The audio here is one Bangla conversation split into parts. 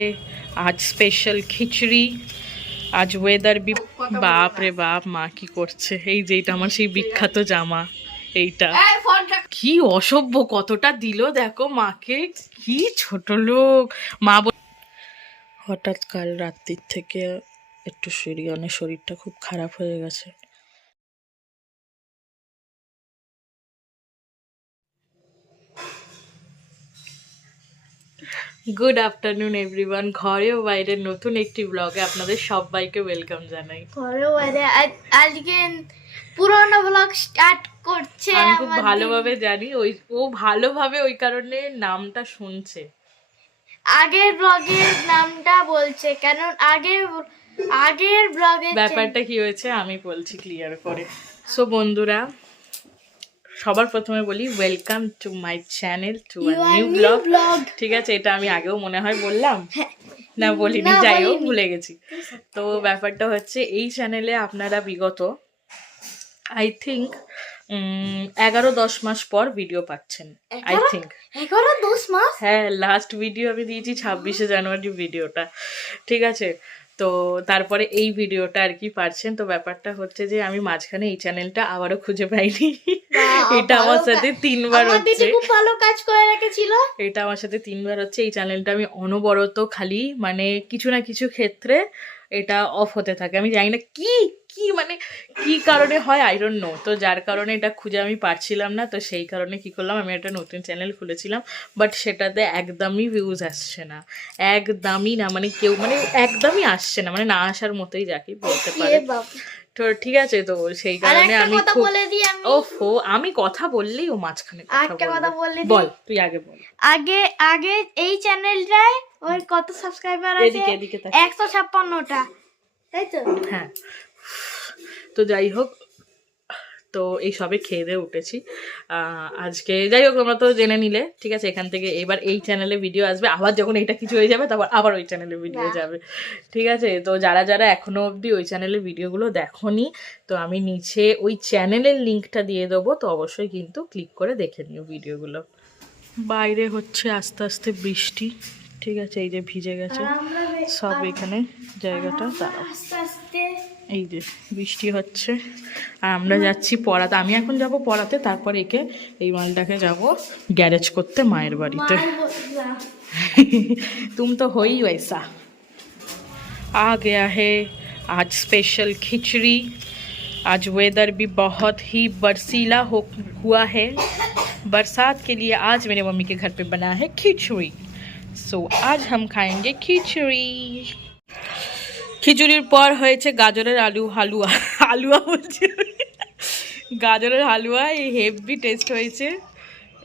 आज स्पेशल খিচুড়ি। আজ ওয়েদার বাপ রে বাপ, মা কি করছে? এই যে এটা আমার সেই বিখ্যাত জামা, এইটা কি অসভ্য, কতটা দিল দেখো মাকে, কি ছোট লোক। মা হঠাৎ কাল রাত্রির থেকে একটু সিরিয়ানের শরীরটা খুব খারাপ হয়ে গেছে। গুড আফটারনুন এভরিওয়ান, ঘরে ও বাইরের নতুন একটি ব্লগে আপনাদের সবাইকে ওয়েলকাম জানাই। ঘরে বাইরে আজকে পুরোনো ব্লগ স্টার্ট করছে। আমি খুব ভালোভাবে জানি, ও ভালোভাবে ওই কারণে নামটা শুনছে। আগের ব্লগের নামটা বলছে কারণ আগের ব্লগের ব্যাপারটা কি হয়েছে আমি বলছি ক্লিয়ার করে। সো বন্ধুরা, সবার প্রথমে বলি welcome to my channel, to a new blog. ঠিক আছে, এটা আমি আগেও মনে হয় বললাম না, বলিনি, যাই হোক ভুলে গেছি। তো ব্যাপারটা হচ্ছে এই চ্যানেলে আপনারা বিগত আই থিঙ্ক 11-10 মাস পর ভিডিও পাচ্ছেন। আই থিঙ্ক 11-10 মাস। হ্যাঁ, লাস্ট ভিডিও আমি দিয়েছি 26শে জানুয়ারি ভিডিওটা, ঠিক আছে। তো তারপরে এই ভিডিওটা আর কি পাচ্ছেন। তো ব্যাপারটা হচ্ছে যে আমি মাঝখানে এই চ্যানেলটা আবারও খুঁজে পাইনি। এটা আমার সাথে 3বার হচ্ছে। খুব ভালো কাজ করে রেখেছিল। এটা আমার সাথে 3বার হচ্ছে। এই চ্যানেলটা আমি অনবরত খালি মানে কিছু না কিছু ক্ষেত্রে এটা অফ হতে থাকে। আমি জানি না কি মানে কি কারণে হয়, আই ডোন্ট নো। তো যার কারণে এটা খুঁজে আমি পারছিলাম না, তো সেই কারণে কি করলাম, আমি একটা নতুন চ্যানেল খুলেছিলাম। বাট সেটাতে একদমই ভিউজ আসছে না, একদমই না, মানে কেউ মানে একদমই আসছে না, মানে না আসার মতোই যাকে বলতে পারে। তো ঠিক আছে, তো সেই কারণে আমি খুব ওফো, আমি কথা বললেই ও মাঝখানে কথা বলবে। বল, তুই আগে বল। আগে এই চ্যানেলটায় ওই কত সাবস্ক্রাইবার আছে? 156টা, তাই তো? হ্যাঁ, তো যাই হোক, তো এই সবে খেয়ে দিয়ে উঠেছি আজকে। যাই হোক, তোমরা তো জেনে নিলে, ঠিক আছে। এখান থেকে এবার এই চ্যানেলে ভিডিও আসবে, আবার যখন এটা কিছু হয়ে যাবে তারপর আবার ওই চ্যানেলে ভিডিও যাবে, ঠিক আছে। তো যারা যারা এখনো অবধি ওই চ্যানেলের ভিডিওগুলো দেখোনি, তো আমি নিচে ওই চ্যানেলের লিঙ্কটা দিয়ে দেবো, তো অবশ্যই কিন্তু ক্লিক করে দেখে নিও ভিডিওগুলো। বাইরে হচ্ছে আস্তে আস্তে বৃষ্টি, ঠিক আছে। এই যে ভিজে গেছে সব এখানে জায়গাটা, দাঁড়াও, এই যে বৃষ্টি হচ্ছে আর আমরা যাচ্ছি পড়াতে। আমি এখন যাব পড়াতে, তারপর একে এই মালটাকে যাব গ্যারেজ করতে মায়ের বাড়িতে। तुम तो हो ही वैसा। आ गया है आज स्पेशल खिचड़ी। आज वेदर भी बहुत ही बरसीला हुआ है। बरसात के लिए आज मेरे मम्मी के घर पे बना है खिचड़ी। सो आज हम खाएंगे खिचड़ी। খিচুড়ির পর হয়েছে গাজরের হালুয়া বলছি, গাজরের হালুয়া। এই হেভি টেস্ট হয়েছে,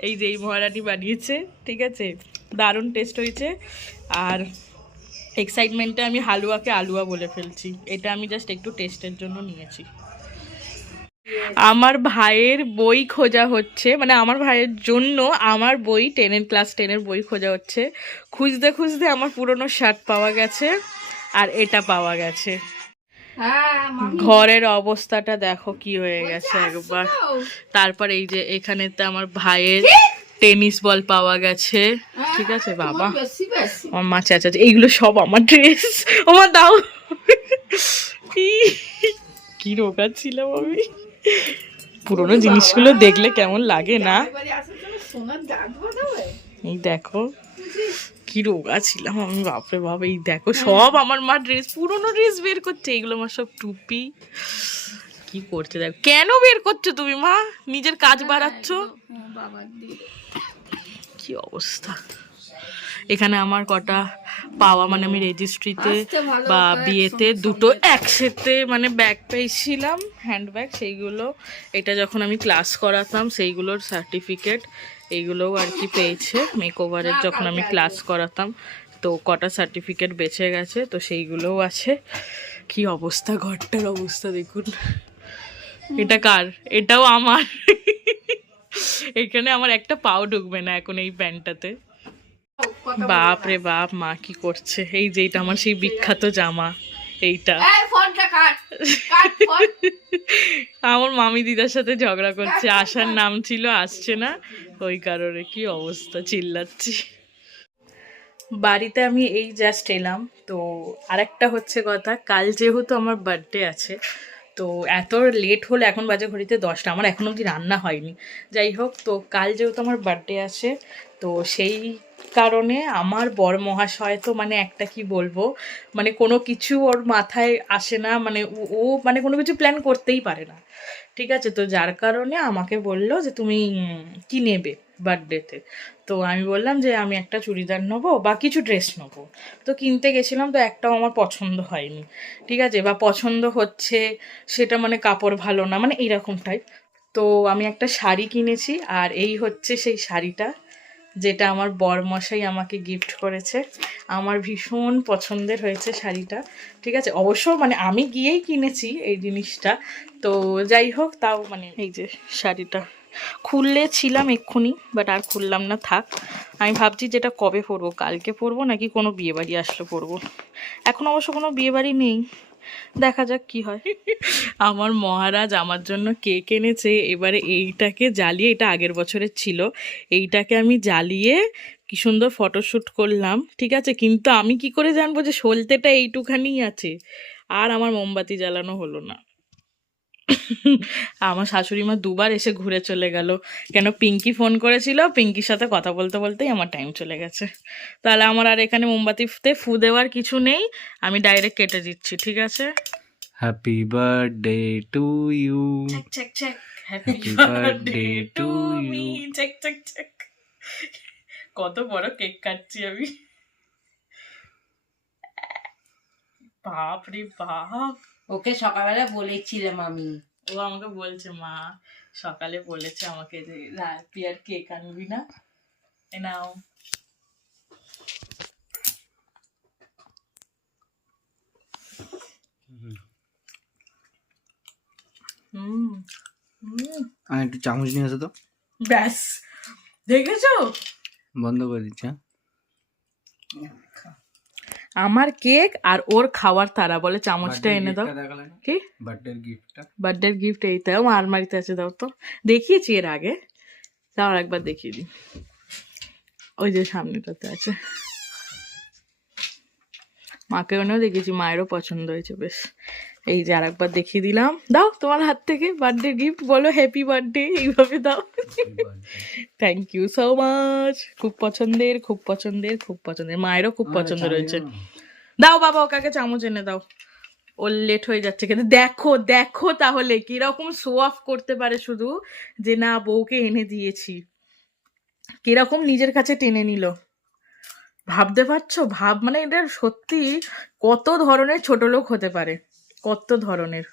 এই যে এই মহারানি বানিয়েছে, ঠিক আছে, দারুণ টেস্ট হয়েছে। আর এক্সাইটমেন্টে আমি হালুয়াকে আলুয়া বলে ফেলছি। এটা আমি জাস্ট একটু টেস্টের জন্য নিয়েছি। আমার ভাইয়ের বই খোঁজা হচ্ছে, মানে আমার ভাইয়ের জন্য আমার বই, ক্লাস 10-এর বই খোঁজা হচ্ছে। খুঁজতে খুঁজতে আমার পুরনো শার্ট পাওয়া গেছে আর এটা পাওয়া গেছে। ঘরের অবস্থাটা দেখো কি হয়ে গেছে একবার। তারপর এই যে এখানেতে আমার ভাইয়ের টেনিস বল পাওয়া গেছে, ঠিক আছে। বাবা, আমার মা চাচা, এইগুলো সব আমার ড্রেস। আমার দাও, কি রোগা ছিলাম আমি। পুরোনো জিনিসগুলো দেখলে কেমন লাগে না? এই দেখো কি রোগা ছিলাম আমি, বাপরে বাপ। এই দেখো সব আমার মা ড্রেস, পুরোনো ড্রেস বের করছে। এগুলো আমার সব টুপি। কি করছে দেখো, কেন বের করছো তুমি মা? নিজের কাজ বাড়াচ্ছ, কি অবস্থা। এখানে আমার কটা পাওয়া, মানে আমি রেজিস্ট্রিতে বা বিয়েতে দুটো একসাথে মানে ব্যাগ পেয়েছিলাম, হ্যান্ড ব্যাগ, সেইগুলো। এটা যখন আমি ক্লাস করাতাম সেইগুলোর সার্টিফিকেট, এইগুলোও আর কি পেয়েছে। মেকওভারের যখন আমি ক্লাস করাতাম, তো কটা সার্টিফিকেট বেঁচে গেছে, তো সেইগুলোও আছে। কি অবস্থা, ঘরটার অবস্থা দেখুন। এটা কার? এটাও আমার। এখানে আমার একটা পাও ঢুকবে না এখন এই প্যান্টটাতে। বাপ রে বাপ, মা কি করছে? এই যে এটা আমার সেই বিখ্যাত জামা, এইটা। আমার মামি দিদার সাথে ঝগড়া করছে, আসার নাম ছিল, আসছে না, ওই কারণে। কি অবস্থা, চিল্লাচ্ছি। বাড়িতে আমি এই জাস্ট এলাম। তো আরেকটা হচ্ছে কথা, কাল যেহেতু আমার বার্থডে আছে, তো এত লেট হলে, এখন বাজে ঘড়িতে 10টা, আমার এখনো অবধি রান্না হয়নি। যাই হোক, তো কাল যেহেতু আমার বার্থডে আছে, তো সেই কারণে আমার বর মহাশয় তো মানে একটা কি বলবো, মানে কোনো কিছু ওর মাথায় আসে না, মানে ও মানে কোনো কিছু প্ল্যান করতেই পারে না। ঠিক আছে, তো যার কারণে আমাকে বললো যে তুমি কি নেবে বার্থডেতে। তো আমি বললাম যে আমি একটা চুড়িদার নেবো বা কিছু ড্রেস নেবো। তো কিনতে গেছিলাম, তো একটাও আমার পছন্দ হয়নি। ঠিক আছে, বা পছন্দ হচ্ছে সেটা মানে কাপড় ভালো না, মানে এইরকম টাইপ। তো আমি একটা শাড়ি কিনেছি, আর এই হচ্ছে সেই শাড়িটা যেটা আমার বরমশাই আমাকে গিফট করেছে। আমার ভীষণ পছন্দের হয়েছে শাড়িটা। ঠিক আছে, অবশ্য মানে আমি গিয়েই কিনেছি এই জিনিসটা। তো যাই হোক, তাও মানে এই যে শাড়িটা খুললে ছিলাম এক্ষুনি, বাট আর খুললাম না, থাক। আমি ভাবছি যেটা কবে পরবো, কালকে পরবো নাকি কোনো বিয়েবাড়ি আসলে পরবো। এখন অবশ্য কোনো বিয়েবাড়ি নেই, দেখা যাক কি হয়। আমার মহারাজ আমার জন্য কেক এনেছে। এবারে এইটাকে জ্বালিয়ে, এটা আগের বছরের ছিল, এইটাকে আমি জ্বালিয়ে কি সুন্দর ফটোশ্যুট করলাম। ঠিক আছে, কিন্তু আমি কি করে জানবো যে সলতেটা এইটুখানিই আছে। আর আমার মোমবাতি জ্বালানো হলো না। আমার শাশুড়ি মা দুবার এসে ঘুরে চলে গেল। কেন, পিঙ্কি ফোন করেছিল, পিঙ্কির সাথে কথা বলতে বলতেই আমার টাইম চলে গেছে। তাহলে আমার আর এখানে মোমবাতিতে ফু দেওয়ার কিছু নেই, আমি ডাইরেক্ট কেটে দিচ্ছি। ঠিক আছে, happy birthday to you, check check check, happy happy birthday birthday to to me, you. Check check check. কত বড় কেক কাটছি আমি, বাপ রে বাপ। ওকে সকালবেলা বলেছিলাম আমি। ও আমাকে বলছে, মা সকালে বলেছে আমাকে যে তুই আর কেক আনবি না, এ নাও। হুম হুম, আর একটু চামচ নিয়ে আসো তো। ব্যাস, দেখেছো? বন্ধ করে দিচ্ছি। হ্যাঁ, আমার কেক আর ওর খাওয়ার তারা, বলে চামচটা এনে দাও। কি বার্থডে গিফটটা? বার্থডের গিফট এইটা আমার আলমারিতে আছে, দাও তো। দেখিয়েছি এর আগে, তাও আর একবার দেখিয়ে দিই। ওই যে সামনেটাতে আছে, মাকে ওনেও দেখেছি, মায়েরও পছন্দ হয়েছে বেশ। এই যে আর একবার দেখিয়ে দিলাম, দাও তোমার হাত থেকে বার্থডে গিফট, বলো হ্যাপি বার্থডে, এইভাবে দাও। থ্যাংক ইউ সো মাচ, খুব পছন্দের, খুব পছন্দের, খুব পছন্দের, মায়েরও খুব পছন্দ রয়েছে। দাও বাবা, ওকে আগে চামচ এনে দাও, ওর লেট হয়ে যাচ্ছে। কিন্তু দেখো দেখো তাহলে কিরকম শো অফ করতে পারে শুধু, যে না বউকে এনে দিয়েছি, কিরকম নিজের কাছে টেনে নিল। ভাবতে পারছো, ভাব, মানে এটা সত্যি কত ধরনের ছোট লোক হতে পারে, কত ধরনের।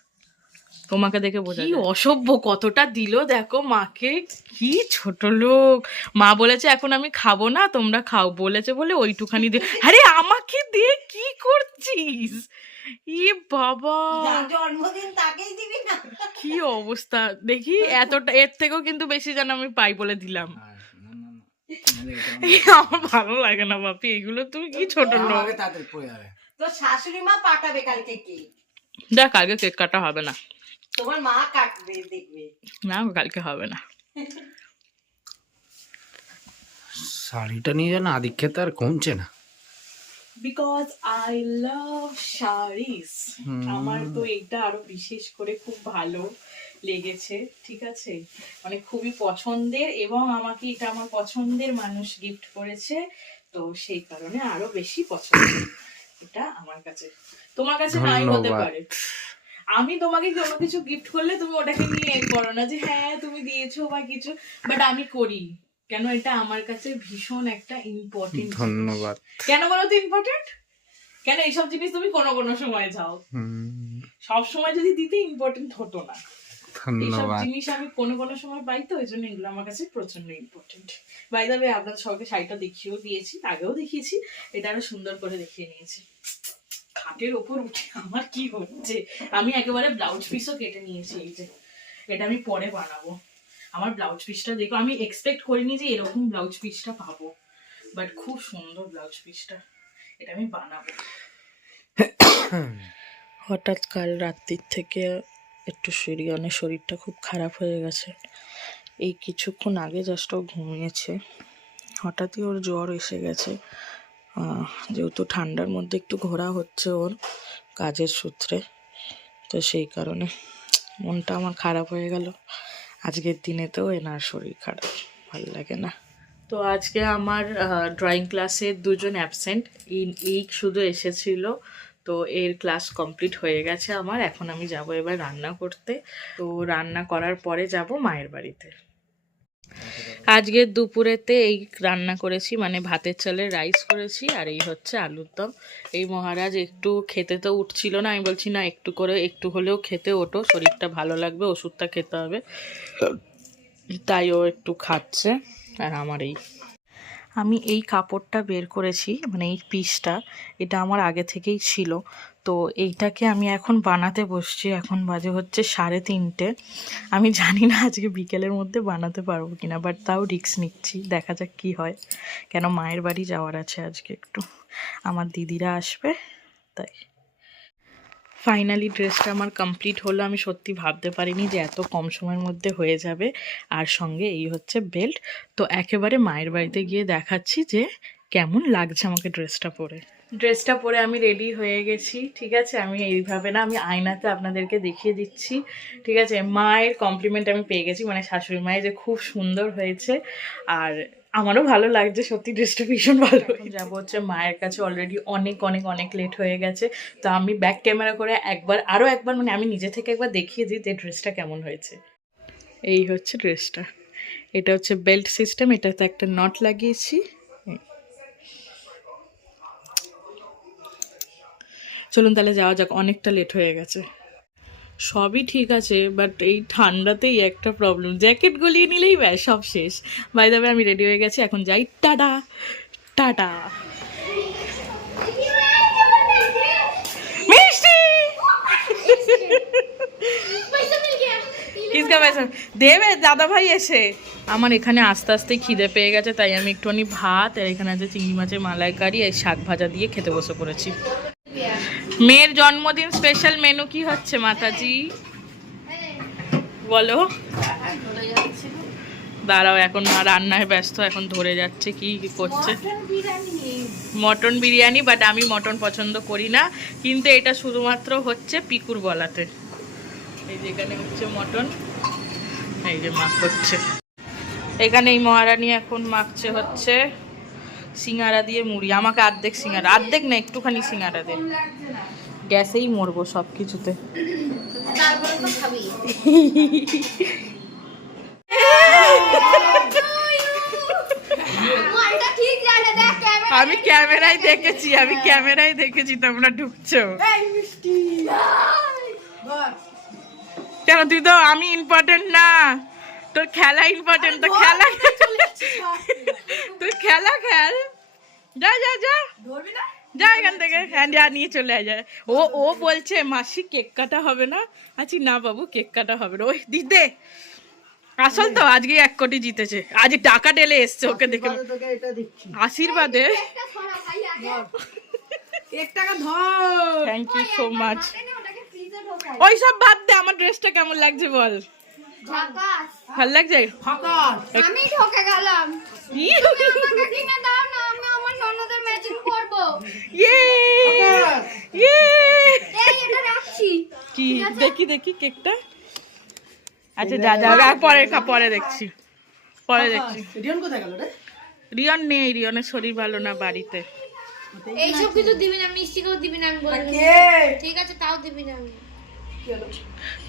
তোমাকে দেখে বোঝা যায়। কি অসভ্য, কতটা দিল দেখো মাকে, কি ছোট লোক। মা বলেছে এখন আমি খাবো না, তোমরা খাও, বলেছে বলে ওইটুখানি দে। আরে আমাকে দিয়ে কি করছিস? ই বাবা, জন্মদিন তাকেই দিবি না? কি অবস্থা দেখি, এতটা, এর থেকেও কিন্তু বেশি যেন আমি পাই বলে দিলাম। আমার ভালো লাগে না বাপি এগুলো, তুমি কি ছোট লোক। তো শাশুড়ি মা পাঠাবে কালকে কেক, দেখ কালকে কেক কাটা হবে না, তোমার মা কাটবে, দেখবে। না কালকে হবে না। শাড়িটা নিয়ে যেন আধিক্যতা আর কমছে না। Because I love saris. আমার তো এটা আরো বিশেষ করে খুব ভালো লেগেছে। ঠিক আছে, মানে খুবই পছন্দের, এবং আমাকে এটা আমার পছন্দের মানুষ গিফট করেছে, তো সেই কারণে আরো বেশি পছন্দের এটা আমার কাছে। তোমার কাছে নাই হতে পারে, আমি তোমাকে কোনো কিছু গিফট করলে তুমি ওটাকে নিয়ে করো না যে হ্যাঁ তুমি দিয়েছো বা কিছু, বাট আমি করি। কেন, এটা আমার কাছে ভীষণ একটা ইম্পর্টেন্ট। ধন্যবাদ। কেন বলো তো ইম্পর্টেন্ট? কেন এইসব জিনিস তুমি কোনো কোনো সময় যাও, সব সময় যদি দিতে ইম্পর্টেন্ট হতো না। এইসব ধন্যবাদ। জিনিস আমি কোনো কোনো সময় পাই, তো ওই জন্য এগুলো আমার কাছে প্রচন্ড ইম্পর্টেন্ট। বাই দ্য ওয়ে, আপনাদের সবাইকে শাড়িটা দেখিয়েও দিয়েছি, আগেও দেখিয়েছি, এটা আরো সুন্দর করে দেখিয়ে নিয়েছি। খাটের ওপর উঠে আমার কি হচ্ছে, আমি একেবারে ব্লাউজ পিসও কেটে নিয়েছি। এই যে এটা আমি পরে বানাবো। আমার ব্লাউজ পিসটা দেখো, আমি এক্সপেক্ট করিনি যে এরকম ব্লাউজ পিসটা পাবো, বাট খুব সুন্দর ব্লাউজ পিসটা, এটা আমি বানাবো। হঠাৎ কাল রাত্রির থেকে একটু সিরিয়ানের শরীরটা খুব খারাপ হয়ে গেছে। এই কিছুক্ষণ আগে জাস্ট ও ঘুমিয়েছে, হঠাৎই ওর জ্বর এসে গেছে, যেহেতু ঠান্ডার মধ্যে একটু ঘোরা হচ্ছে ওর কাজের সূত্রে, তো সেই কারণে মনটা আমার খারাপ হয়ে গেল। আজকের দিনেতেও এনার শরীর খারাপ, ভালো লাগে না। তো আজকে আমার ড্রয়িং ক্লাসে 2 জন অ্যাবসেন্ট, এই শুধু এসেছিল। তো এর ক্লাস কমপ্লিট হয়ে গেছে আমার। এখন আমি যাব এবার রান্না করতে। তো রান্না করার পরে যাব মায়ের বাড়িতে। আজকের দুপুরেতে এই রান্না করেছি, মানে ভাতের চালের রাইস করেছি, আর এই হচ্ছে আলুর দম। এই মহারাজ একটু খেতে তো উঠছিল না, আমি বলছি না একটু করে একটু হলেও খেতে ওঠো, শরীরটা ভালো লাগবে, ওষুধটা খেতে হবে, তাই ও একটু খাচ্ছে। আর আমার আমি এই কাপড়টা বের করেছি, মানে এই পিসটা, এটা আমার আগে থেকেই ছিল। তো এইটাকে আমি এখন বানাতে বসছি। এখন বাজে হচ্ছে 3:30। আমি জানি না আজকে বিকেলের মধ্যে বানাতে পারবো কিনা, বাট তাও রিস্ক নিচ্ছি, দেখা যাক কি হয়। কেন মায়ের বাড়ি যাওয়ার আছে আজকে, একটু আমার দিদিরা আসবে, তাই। ফাইনালি ড্রেসটা আমার কমপ্লিট হলো। আমি সত্যি ভাবতে পারিনি যে এত কম সময়ের মধ্যে হয়ে যাবে। আর সঙ্গে এই হচ্ছে বেল্ট। তো একেবারে মায়ের বাড়িতে গিয়ে দেখাচ্ছি যে কেমন লাগছে আমাকে ড্রেসটা পরে আমি রেডি হয়ে গেছি, ঠিক আছে। আমি এইভাবে না, আমি আয়নাতে আপনাদেরকে দেখিয়ে দিচ্ছি, ঠিক আছে। মায়ের কমপ্লিমেন্ট আমি পেয়ে গেছি, মানে শাশুড়ি মায়ের, যে খুব সুন্দর হয়েছে। আর আমারও ভালো লাগছে, সত্যি ড্রেসটা ভীষণ ভালো। যাবো হচ্ছে মায়ের কাছে, অলরেডি অনেক অনেক অনেক লেট হয়ে গেছে। তো আমি ব্যাক ক্যামেরা করে আরও একবার মানে আমি নিজে থেকে একবার দেখিয়ে দিই যে ড্রেসটা কেমন হয়েছে। এই হচ্ছে ড্রেসটা, এটা হচ্ছে বেল্ট সিস্টেম, এটাতে একটা নট লাগিয়েছি। চলুন তাহলে যাওয়া যাক, অনেকটা লেট হয়ে গেছে। সবই ঠিক আছে, বাট এই ঠান্ডাতেই একটা প্রবলেম, জ্যাকেট গলিয়ে নিলেই ব্যাস সব শেষ। বাই দ্য ওয়ে আমি রেডি হয়ে গেছি, এখন যাই। Tata tata. মিষ্টি কিসকা পয়সা দেবে দাদা ভাই এসে। আমার এখানে আস্তে আস্তে খিদে পেয়ে গেছে, তাই আমি একটুখানি ভাত, আর এখানে আছে চিংড়ি মাছের মালাইকারি, আর শাক ভাজা দিয়ে খেতে বসে পড়েছি। মেয়ের জন্মদিন স্পেশাল মেনু কি হচ্ছে মাতাজি, বলো? দাঁড়াও, এখন মা রান্নায় ব্যস্ত, এখন ধরে যাচ্ছে কি করছে। মটন বিরিয়ানি, বাট আমি মটন পছন্দ করি না, কিন্তু এটা শুধুমাত্র হচ্ছে পিকুর বলাতে। এই যে এখানে হচ্ছে মটন, এই যে মাখ হচ্ছে এখানে। এই মহারানী এখন মাখছে হচ্ছে সিঙ্গারা দিয়ে মুড়ি। আমাকে অর্ধেক সিঙ্গারা, অর্ধেক না একটুখানি সিঙ্গারা দে, গ্যাসেই মরবো সব কিছুতে। আমি ক্যামেরায় দেখেছি তোমরা ঢুকছো কেন? তুই তো, আমি ইম্পর্টেন্ট না, তোর খেলা ইম্পর্টেন্ট। তো খেলা, তুই খেলা খেল, যা যা যা যা এখান থেকে, হ্যাঁ যা নিয়ে চলে যায়। ও বলছে মাসি কেক কাটা হবে না, আচ্ছা না বাবু কেক কাটা হবে না। ওই দিদে আসল তো আজকে 1 কোটি জিতেছে, আজ টাকা ঢেলে এসছে ওকে দেখে, আশীর্বাদে। Thank you so much. ওই সব বাদ দে, আমার ড্রেসটা কেমন লাগছে বল? ভালো লাগছে? আমি ঠকে গেলাম, আমাকে কিনে দাও না, আমি আমার ননদের ম্যাচিং করব। এই এটা রাখছি কি দেখি কেকটা। আচ্ছা যা যা, আর পরে দেখছি। রিয়ন কোথায় গেল রে? রিয়ন নেই, রিয়নের শরীর ভালো না বাড়িতে। এইসব কিছু দিবি না, মিষ্টি কেউ দিবি না, আমি বললাম ঠিক আছে তাও দিবি না। আমি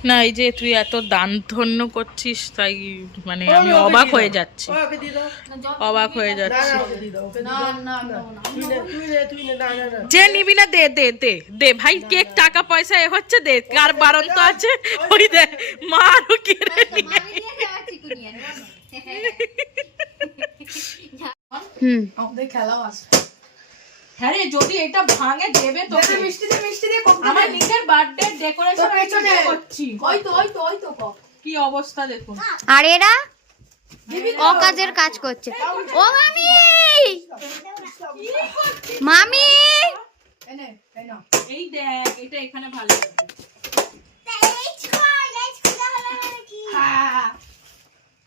না, এই যে তুই এত দান ধন্য করছিস, তাই মানে আমি অবাক হয়ে যাচ্ছি, যে নিবি না দে দে দে দে ভাই, কেক টাকা পয়সা এ হচ্ছে, দে, কার বারণ তো আছে। ওই দে মা আরো কেড়ে নিয়ে। খেলাও আছে। হ্যাঁ রে, যদি এটা ভাঙে দেবে তো মিষ্টি দে আমার নিজের বার্থডে ডেকোরেশন করছি। ওই তো কি অবস্থা দেখুন। আর এরা অকাজের কাজ করছে। ও মামি, মামি এই দেখ, এটা এখানে ভালো লাগবে।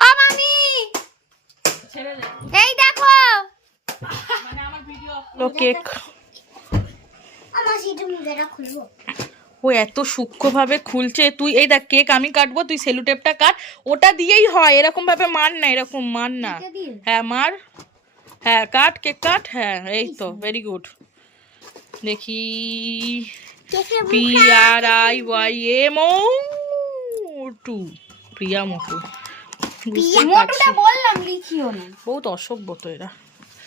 ও মামি ছেড়ে দে, এই দেখো, মানে আমার ভিডিও অফ কেক আমার সেটা মুখেটা খুলবো। ও এত সূক্ষ্মভাবে খুলছে। তুই এই দেখ কেক আমি কাটবো, তুই সেলু টেপটা কাট, ওটা দিয়েই হয়, এরকম ভাবে মার না, এরকম মার না। হ্যাঁ মার, হ্যাঁ কাট কেক কাট, হ্যাঁ এই তো ভেরি গুড। দেখি PRIYA প্রিয়া মোটু। মোটুটা বললাম লিখিও না। বহুত অসভ্য তো এরা,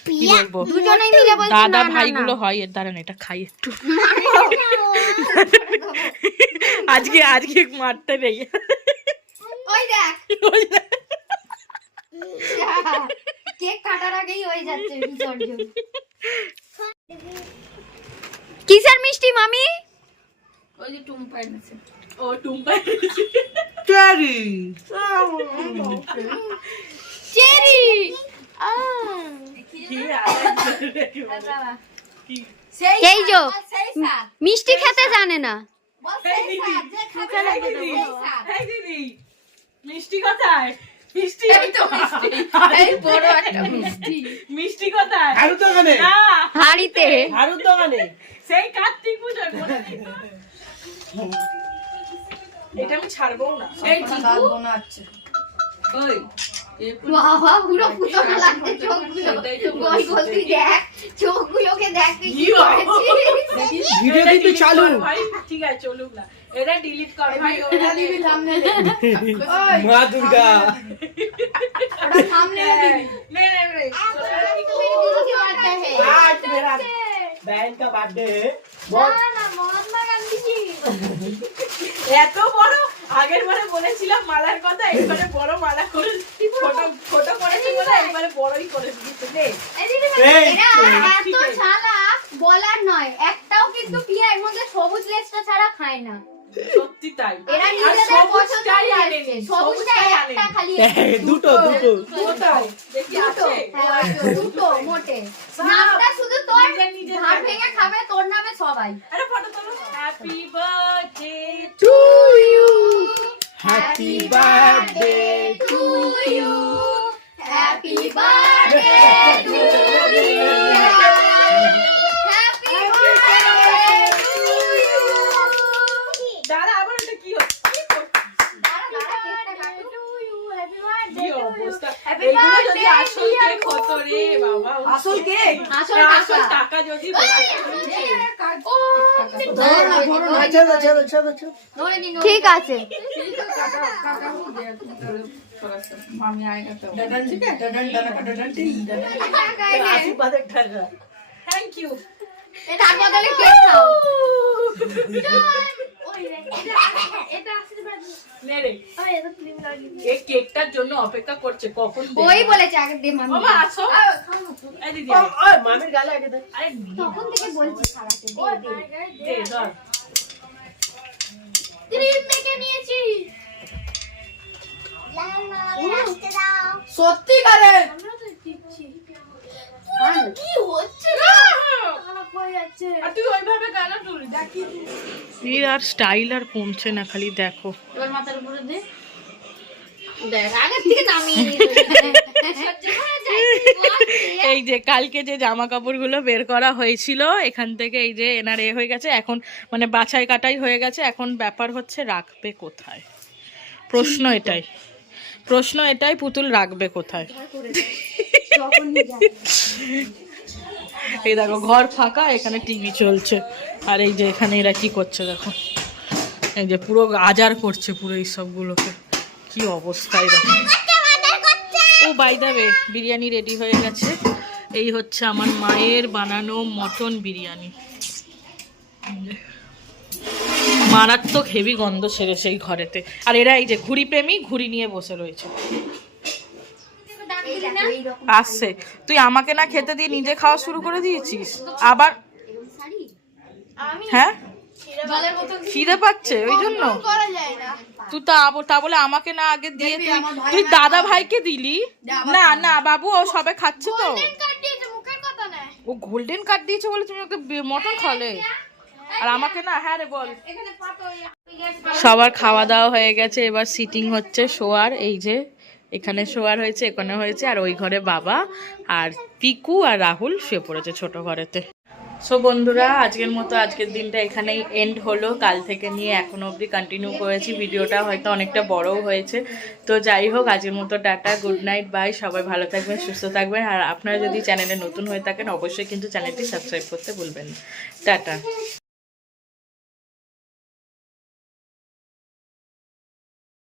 কি বলবো। দুজনেই মিলে বলছে দাদা না, না, ভাইগুলো না। হয় এর দ্বারা এটা খাই একটু। আজকে মারতে নেই। ওই দেখ কেক কাটার আগেই হয়ে যাচ্ছে বিসর্জন। কিসের মিষ্টি মামি? ওই যে টুম্পা এনেছে। ও টুম্পা চেরি চেরি। এই যে মিষ্টি খেতে জানে না। মিষ্টি কোথায়? মিষ্টি এই তো মিষ্টি, এই বড় একটা মিষ্টি। মিষ্টি কোথায়? হারুর দোকানে, না হাড়িতে। হারুর দোকানে। সেই কার্তিক পূজায় মনে নেই? এটা আমি ছাড়বো না। এই ভাত বানাচ্ছে। ওই বাবা পুরো ফুটনো লাগছে চোখগুলো। গোল গোল তুই দেখ চোখগুলোকে দেখ তুই কি করেছিস। ভিডিও কিন্তু চালু। ভাই ঠিক আছে চলুক না, এটা ডিলিট কর ভাই। ওটা দিবি থাম্বনেলে। মা দুর্গা। ওটা সামনে দিবি। নে নে নে मेरी दीदी की बर्थडे है। आज मेरा बहन का बर्थडे है। ना ना महात्मा गांधी जी। এত বড়, আগের বারে বলেছিলাম মালার কথা, এবারে বড় মালা করে ছোট করেছি বলে এবারে বড়ই করে দিয়েছে। নে এই দিদি এই, এরা এত চালাক বলার নয়, একটাও কিন্তু পিয়া এর মধ্যে সবুজ লেসটা ছাড়া খায় না। সত্যি তাই। এরা আর নিজেদের সবুজটাই পছন্দের আনেনি, সবুজটা সবুজটাই একটা আনেনি। খালি দুটো দুটো। ওটাও দেখি দুটো আছে। হ্যাঁ, ওই তো, দুটো মোটে নামটা শুধু তোর নিজে ভাত ভেঙে খাবে তোর নামে সবাই। আরে ফটো তোলো। Happy birthday to you Happy birthday to you happy birthday to you happy birthday to you. দাঁড়া, আবার এটা কি হচ্ছে? কি করছিস? কি অবস্থা? এগুলো যদি আসল কেক হতো রে বাবা। আসল কেক? আসল টাকা যদি হতো। ঠিক আছে আশীর্বাদের টাকা। Thank you. তার বদলে কেক খাও। নে রে, এই কেকটার জন্য অপেক্ষা করছে কখন দেবে। ওই বলেছে আগে দে মামি। মামা আসো। এই দিদি আয়। ওই মামির গালে আগে দে। আরে তখন থেকে বলছি সারাকে দে ধর। ক্রিম মেখে নিয়েছি। সত্যি করে কি হচ্ছে খারাপ হয়ে যাচ্ছে। আর তুই ওইভাবে কেন তুলি? দেখি এর আর স্টাইল আর কমছে না, খালি দেখো। এবার মাথার উপরে দে দেখ আগের থেকে নামিয়ে এই যে কালকে যে জামা কাপড়গুলো বের করা হয়েছিল এখান থেকে, এই যে এনার এ হয়ে গেছে এখন, মানে বাছাই কাটাই হয়ে গেছে। এখন ব্যাপার হচ্ছে রাখবে কোথায়, প্রশ্ন এটাই পুতুল রাখবে কোথায়। এই দেখো ঘর ফাঁকা, এখানে টিভি চলছে, আর এই যে এখানে এরা কি করছে দেখো, এই যে পুরো আজার করছে পুরো এই সবগুলোকে, কি অবস্থায় দেখো। Oh by the way biryani ready হয়ে গেছে। এই হচ্ছে আমার মায়ের বানানো মটন বিরিয়ানি, মারাত্মক হেভি গন্ধ ছেড়েছে এই ঘরেতে। আর এরা এই যে ঘুড়ি প্রেমী, ঘুড়ি নিয়ে বসে রয়েছে। আসছে, তুই আমাকে না খেতে দিয়ে নিজে খাওয়া শুরু করে দিয়েছিস আবার। হ্যাঁ খিদে পাচ্ছে ওই জন্য তুই তা বলে আমাকে না আগে দিয়ে তুই দাদা ভাইকে দিলি। না না বাবু ও সবে খাচ্ছে তো, ও গোল্ডেন কার্ড দিয়েছে বলে তুমি ওকে মটন খাওয়ালে আর আমাকে না। হ্যাঁ রে বল। সবার খাওয়া দাওয়া হয়ে গেছে, এবার সিটিং হচ্ছে শোয়ার। এই যে এখানে শোয়ার হয়েছে, এখানে হয়েছে, আর ওই ঘরে বাবা আর পিকু আর রাহুল শুয়ে পড়েছে ছোট ঘরেতে। সো বন্ধুরা, আজকের মতো আজকের দিনটা এখানেই এন্ড হলো। কাল থেকে নিয়ে এখনো অবধি কন্টিনিউ করেছি। ভিডিওটা হয়তো অনেকটা বড়ও হয়েছে। তো যাই হোক, আজকের মতো টাটা, গুড নাইট, বাই। সবাই ভালো থাকবেন, সুস্থ থাকবেন। আর আপনারা যদি চ্যানেলে নতুন হয়ে থাকেন অবশ্যই কিন্তু চ্যানেলটি সাবস্ক্রাইব করতে ভুলবেন না। টাটা।